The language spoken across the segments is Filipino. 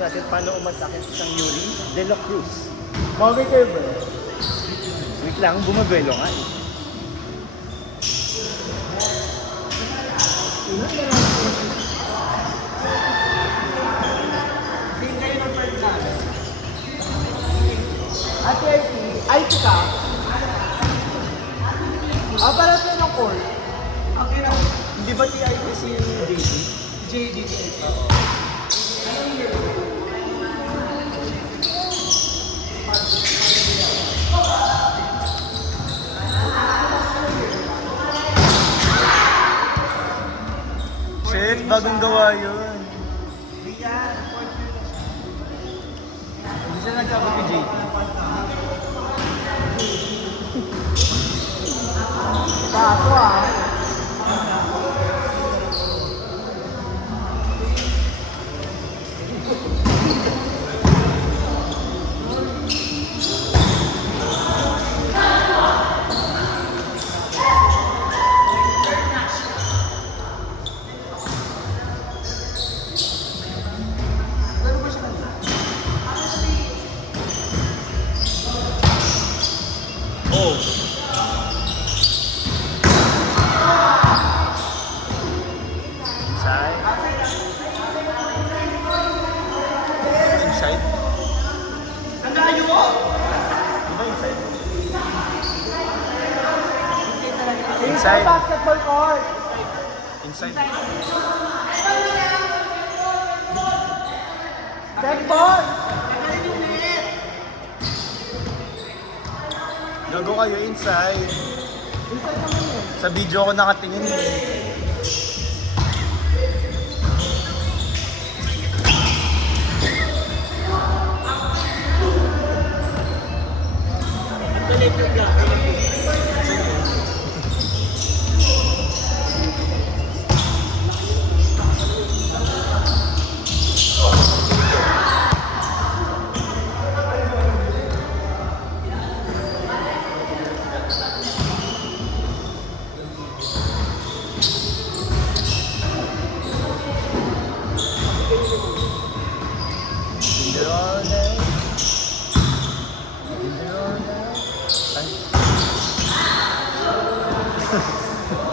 po natin paano umatakit sa isang Yuri de la Cruz. Mami kayo ba? Wait lang, bumabelo nga eh. Ate IT ka? Para sa ng course. Okay na. Hindi ba TIP si JD? JD. Oo. Shit, bagong gawa yun. Hindi siya nagkabot kay JD. Bato Oh. Inside. Inside. Ang layo mo! Di ba inside? Inside Inside. basketball court. Inside. Check ball. Gago kayo inside. Inside naman yun. Sa video ko nakatingin eh. Tulit yung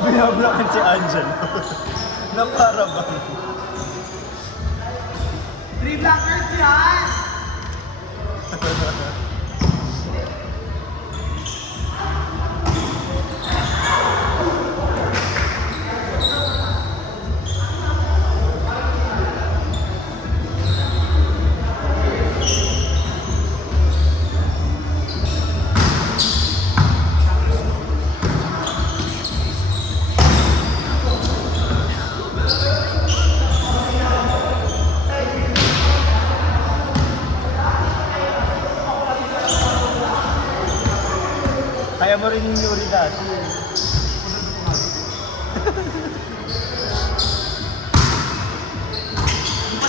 Binablokan si Angelo. Na para bang. 3 blockers yan! Kaya mo rin yung Yuri dati.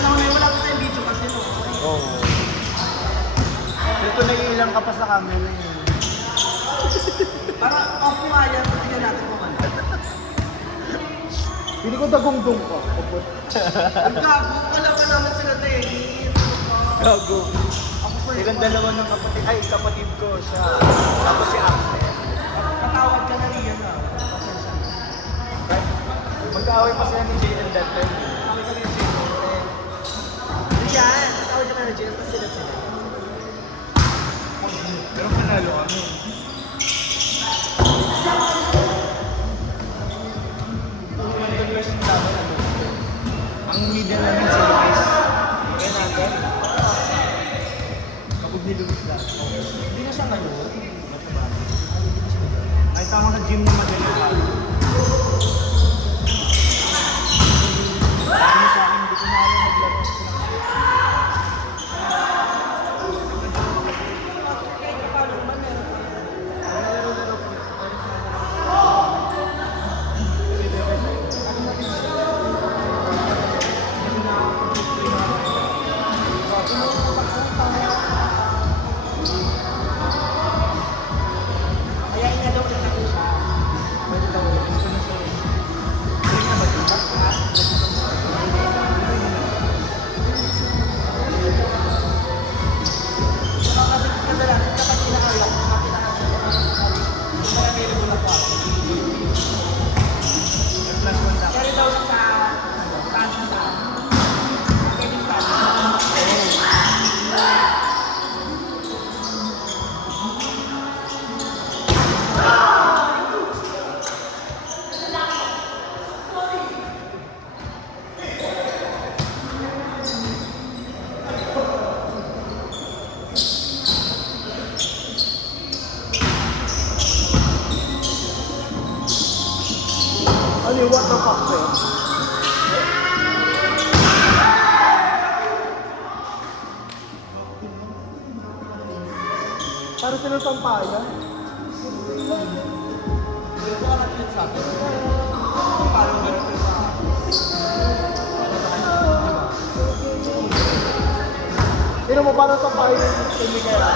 Wala ko tayong video kasi no. Oo. Dito naiilang ka pa sa camera eh. Para off nga yan, tingnan natin kung ano. Hindi ko dagong-dong ko. Ang gago, wala pa naman sila Dennis. Gago. Silang dalawa ng kapatid. Ay, kapatid ko siya. Tapos si Axel. Patawag ka na riyan na. Magkaaway pa sila ni Jalen that time. Patawag ka na yung Jason. Riyan, patawag ka na ng Jason kasi sila sila. Pero panalo kami. Ang leader namin si Luis. Kaya natin. Kapag ni Luis lang. Hindi na siya ngayon. Ay, tama sa gym na madali pa. Dami sa akin, hindi ko na alam maglaro. Kaya inalok na natin siya. niyo, what the fuck, sir? Para sila sampayan. Ito ka nag-tweet sa akin. Paano ganun sila sa akin? Tignan mo, parang sampayan yung hindi kaya.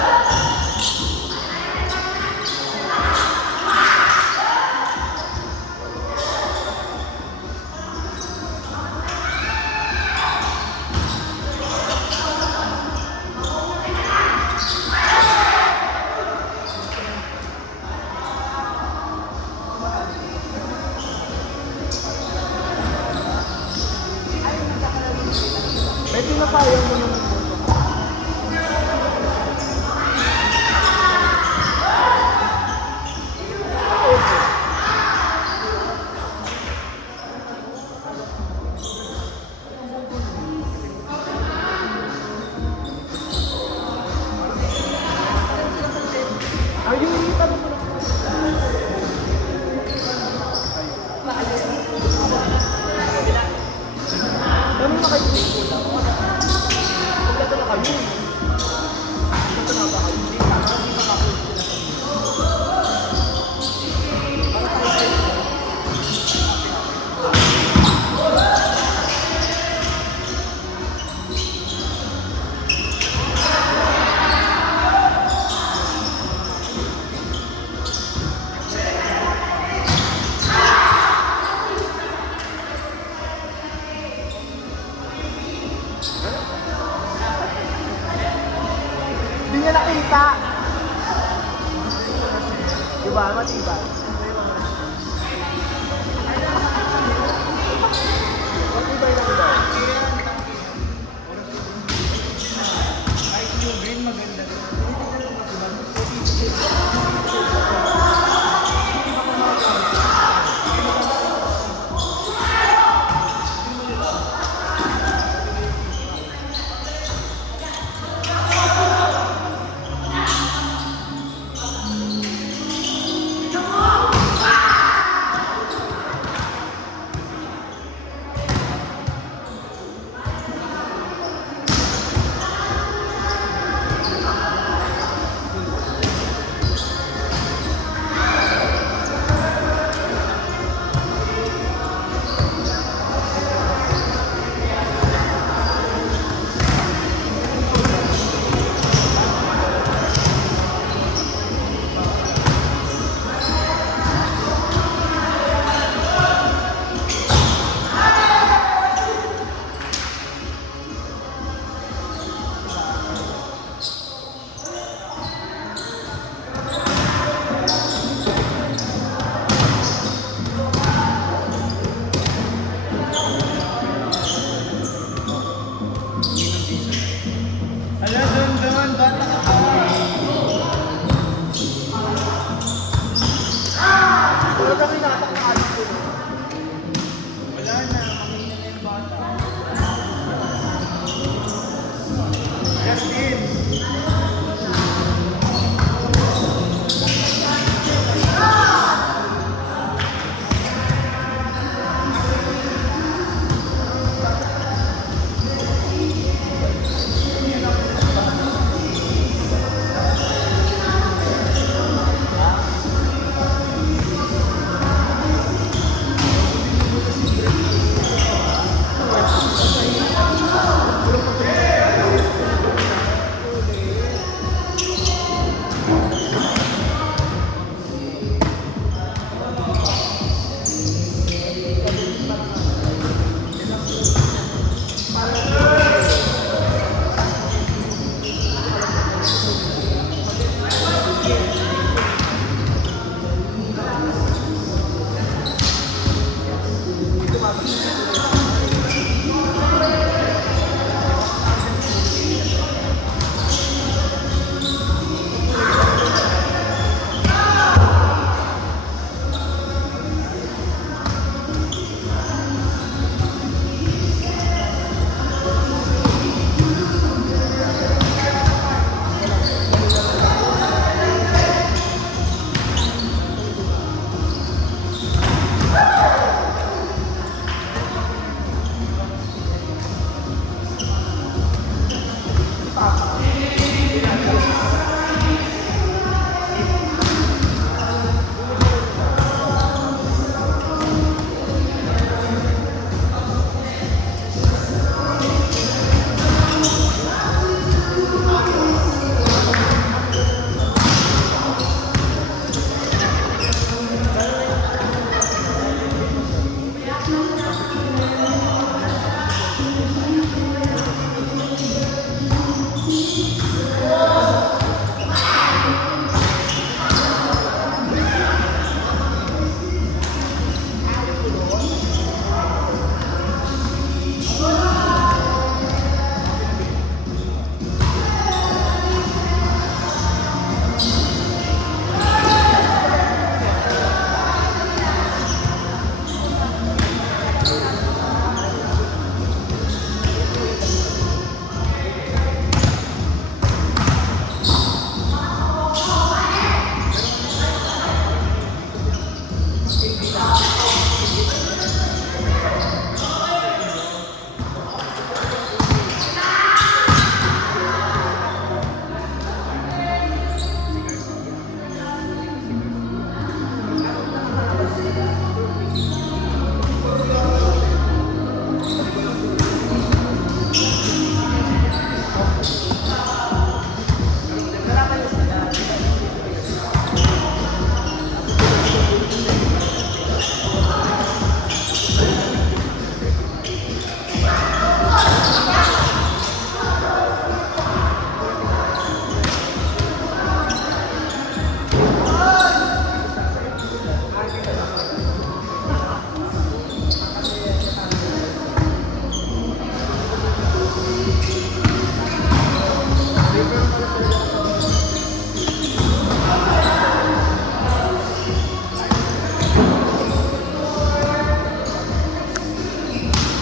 May pinapayang mo naman po. Ay, yung hita mo na. Ano na kayo? Ito na kami. Ito na ba kayo? Hindi pa makakulit sila. Hindi niya nakita. Diba? Matibay. Matibay lang daw. Kahit yung green maganda.